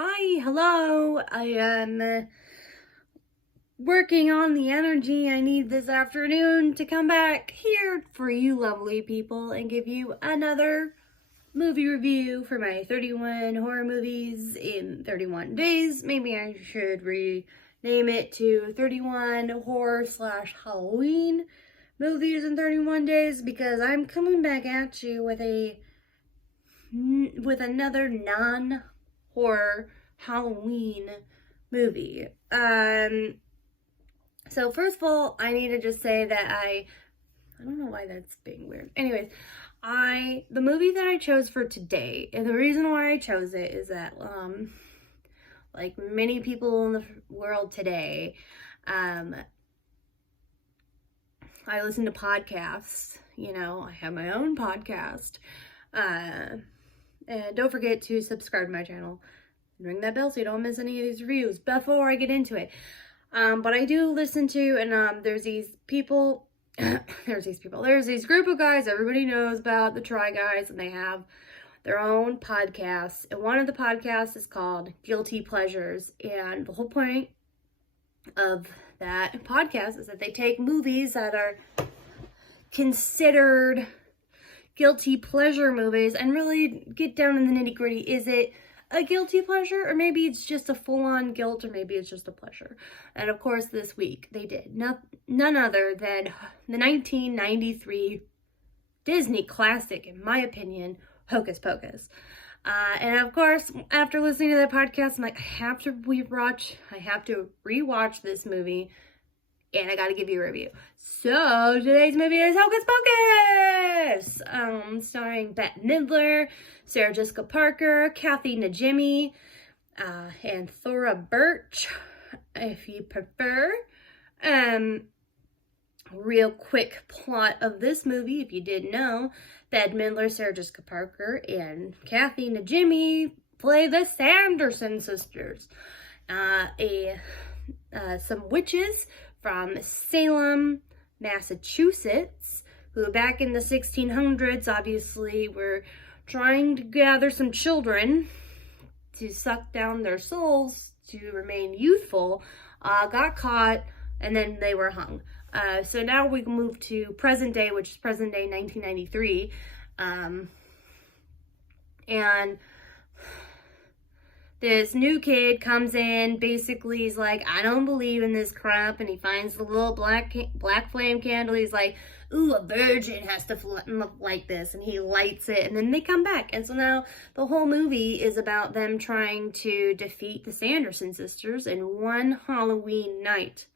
Hi, hello. I am working on the energy I need this afternoon to come back here for you lovely people and give you another movie review for my 31 horror movies in 31 days. Maybe I should rename it to 31 horror / Halloween movies in 31 days, because I'm coming back at you with another non-horror Halloween movie. So first of all, I need to just say that I don't know why that's being weird. Anyways, the movie that I chose for today, and the reason why I chose it is that, like many people in the world today, I listen to podcasts. I have my own podcast. And don't forget to subscribe to my channel. Ring that bell so you don't miss any of these reviews before I get into it. But I do listen to, and there's these people, there's these group of guys everybody knows about, the Try Guys, and they have their own podcasts. And one of the podcasts is called Guilty Pleasures. And the whole point of that podcast is that they take movies that are considered guilty pleasure movies and really get down in the nitty-gritty. Is it a guilty pleasure, or maybe it's just a full-on guilt, or maybe it's just a pleasure? And of course this week they did none other than the 1993 Disney classic, in my opinion, Hocus Pocus. And of course, after listening to that podcast, I'm like, I have to rewatch this movie, and I gotta give you a review. So today's movie is Hocus Pocus! Starring Bette Midler, Sarah Jessica Parker, Kathy Najimy, and Thora Birch, if you prefer. Real quick plot of this movie, if you didn't know, Bette Midler, Sarah Jessica Parker, and Kathy Najimy play the Sanderson sisters. Some witches from Salem, Massachusetts, who back in the 1600s obviously were trying to gather some children to suck down their souls to remain youthful, got caught, and then they were hung. So now we can move to present day, which is present day 1993. And this new kid comes in, basically he's like, I don't believe in this crap, and he finds the little black flame candle. He's like, ooh, a virgin has to look like this, and he lights it, and then they come back. And so now the whole movie is about them trying to defeat the Sanderson sisters in one Halloween night.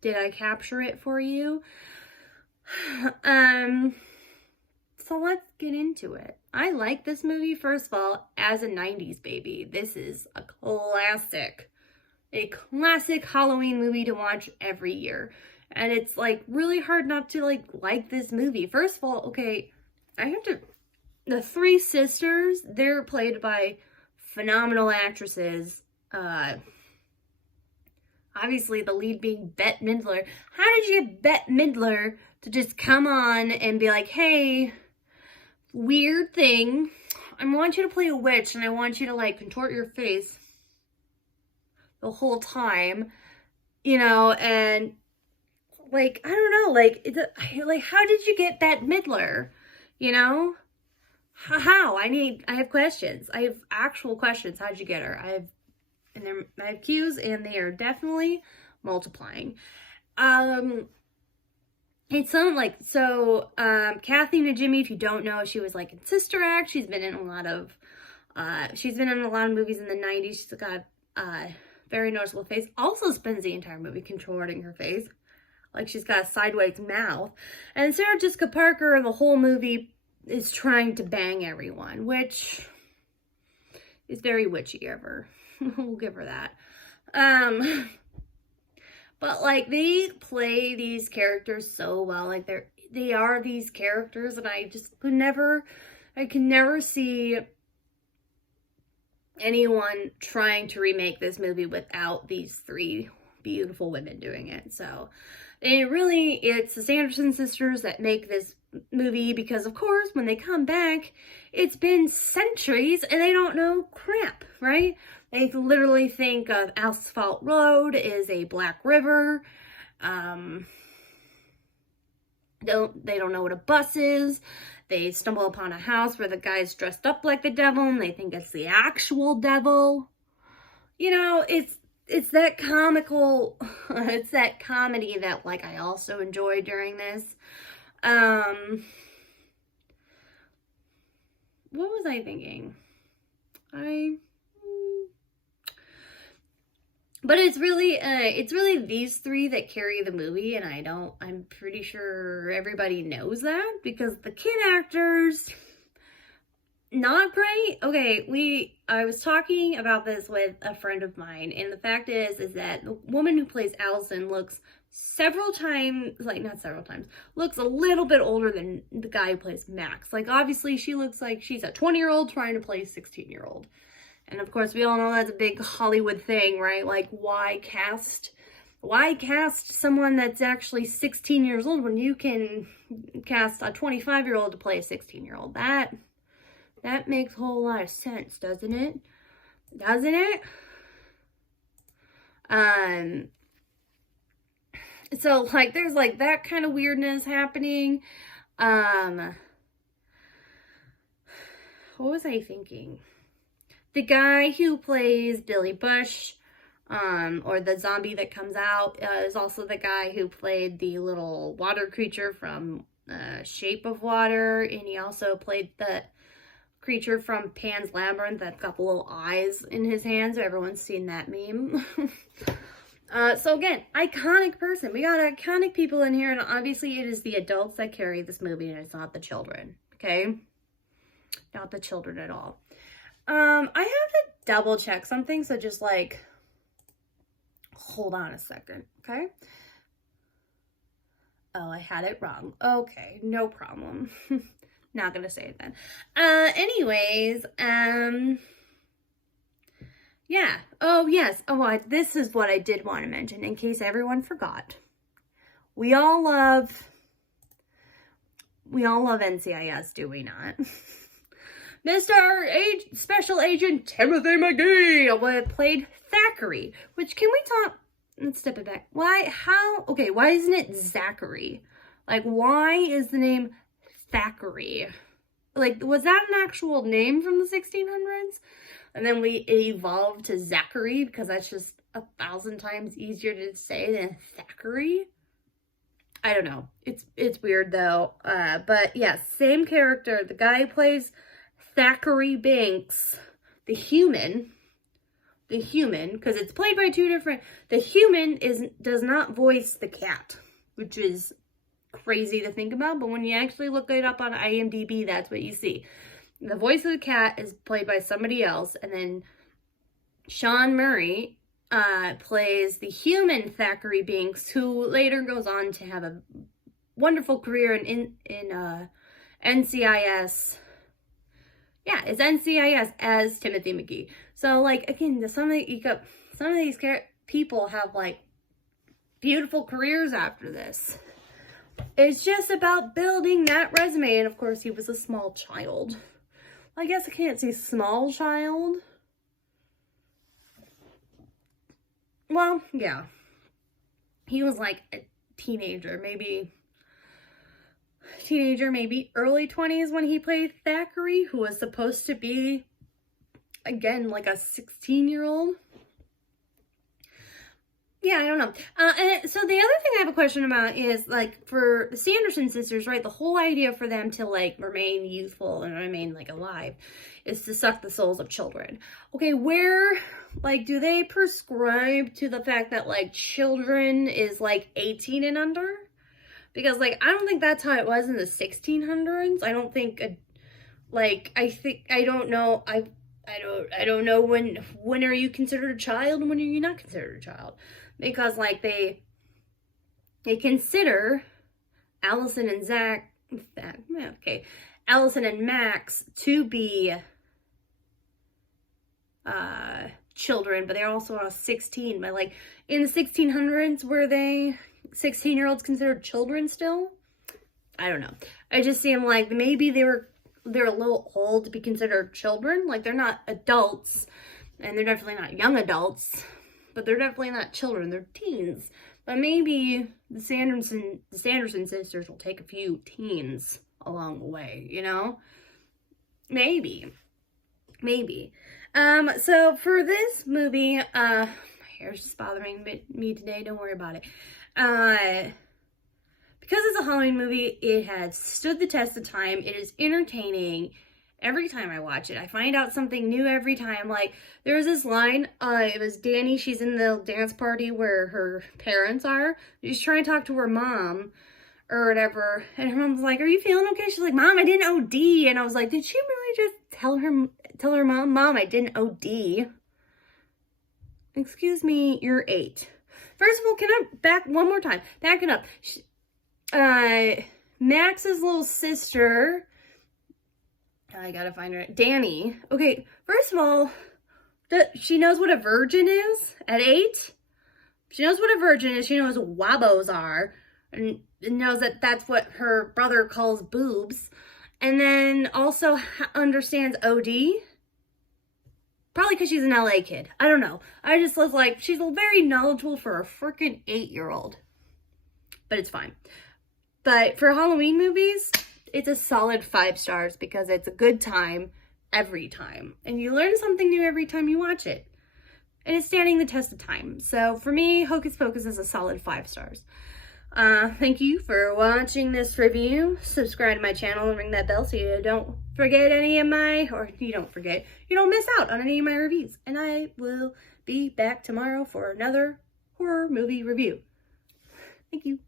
Did I capture it for you? So let's get into it. I like this movie, first of all, as a 90s baby. This is a classic Halloween movie to watch every year. And it's like really hard not to like this movie. First of all, okay, the three sisters, they're played by phenomenal actresses. Obviously the lead being Bette Midler. How did you get Bette Midler to just come on and be like, hey, weird thing, I want you to play a witch, and I want you to contort your face the whole time, and I don't know, how did you get Bette Midler? How? I have questions. I have actual questions. How'd you get her? I have cues, and they are definitely multiplying. It's something Kathy Najimy, if you don't know, she was in Sister Act. She's been in a lot of movies in the 90s. She's got a very noticeable face. Also spends the entire movie contorting her face. She's got a sideways mouth. And Sarah Jessica Parker, the whole movie, is trying to bang everyone, which is very witchy of her. We'll give her that. But they play these characters so well. They are these characters, and I could never see anyone trying to remake this movie without these three beautiful women doing it. So it's the Sanderson sisters that make this movie, because of course when they come back, it's been centuries and they don't know crap. right? They literally think of Asphalt Road as a black river. They don't know what a bus is. They stumble upon a house where the guy's dressed up like the devil and they think it's the actual devil. You know, it's that comical, it's that comedy that, like, I also enjoyed during this. What was I thinking? But it's really these three that carry the movie, and I'm pretty sure everybody knows that, because the kid actors, not great. Okay, I was talking about this with a friend of mine, and the fact is that the woman who plays Allison looks looks a little bit older than the guy who plays Max. Like, obviously, she looks like she's a 20-year-old trying to play a 16-year-old. And of course, we all know that's a big Hollywood thing, right? Like, why cast someone that's actually 16 years old when you can cast a 25-year-old to play a 16-year-old? That makes a whole lot of sense, doesn't it? Doesn't it? So, like, there's, like, that kind of weirdness happening. What was I thinking? The guy who plays Billy Bush, or the zombie that comes out, is also the guy who played the little water creature from Shape of Water, and he also played the creature from Pan's Labyrinth that's got the little eyes in his hands. Everyone's seen that meme. So again, iconic person. We got iconic people in here, and obviously it is the adults that carry this movie, and it's not the children, okay? Not the children at all. I have to double check something, so just, like, hold on a second, okay? Oh, I had it wrong. Okay, no problem. Not gonna say it then. Anyways, yeah. Oh, yes. Oh, this is what I did want to mention, in case everyone forgot. We all love NCIS, do we not? Special Agent Timothy McGee played Thackeray, which, can we talk, let's step it back. Why isn't it Zachary? Like, why is the name Thackeray? Like, was that an actual name from the 1600s? And then it evolved to Zachary, because that's just 1,000 times easier to say than Thackeray. I don't know. It's weird, though. But, yeah, same character. The guy who plays Thackeray Binks, the human, because it's played by two different, the human does not voice the cat, which is crazy to think about, but when you actually look it up on IMDb, that's what you see. The voice of the cat is played by somebody else, and then Sean Murray plays the human Thackeray Binks, who later goes on to have a wonderful career in NCIS. Yeah, it's NCIS as Timothy McGee. So, like, again, some of these people have, like, beautiful careers after this. It's just about building that resume, and of course, he was a small child. I guess I can't say small child. Well, yeah. He was, like, a teenager, maybe early 20s when he played Thackeray, who was supposed to be, again, like a 16-year-old. Yeah, I don't know. And so the other thing I have a question about is, like, for the Sanderson sisters, right, the whole idea for them to, like, remain youthful and remain, like, alive is to suck the souls of children. Okay, where, like, do they prescribe to the fact that, like, children is, like, 18 and under? Because, like, I don't think that's how it was in the 1600s. I don't think, I don't know, I don't know when are you considered a child and when are you not considered a child. Because, like, they consider Allison and Allison and Max to be children, but they're also 16. But, like, in the 1600s, were they 16-year-olds considered children still? I don't know. I just seem like maybe they're a little old to be considered children. Like, they're not adults. And they're definitely not young adults, but they're definitely not children. They're teens. But maybe the Sanderson sisters will take a few teens along the way, you know? Maybe. So for this movie, my hair's just bothering me today. Don't worry about it. Because it's a Halloween movie, it has stood the test of time. It is entertaining. Every time I watch it, I find out something new every time. Like, there was this line, it was Danny, she's in the dance party where her parents are. She's trying to talk to her mom or whatever. And her mom's like, are you feeling okay? She's like, Mom, I didn't OD. And I was like, did she really just tell her mom, I didn't OD? Excuse me, you're 8. First of all, can I back it up. Max's little sister, I gotta find her, Danny. Okay, first of all, she knows what a virgin is at 8. She knows what a virgin is. She knows what wabos are. And knows that that's what her brother calls boobs. And then also understands OD. Probably because she's an LA kid. I don't know. I just was like, she's very knowledgeable for a freaking 8-year-old. But it's fine. But for Halloween movies, it's a solid 5 stars because it's a good time every time. And you learn something new every time you watch it. And it's standing the test of time. So for me, Hocus Pocus is a solid 5 stars. Thank you for watching this review. Subscribe to my channel and ring that bell so you don't forget any of my, you don't miss out on any of my reviews. And I will be back tomorrow for another horror movie review. Thank you.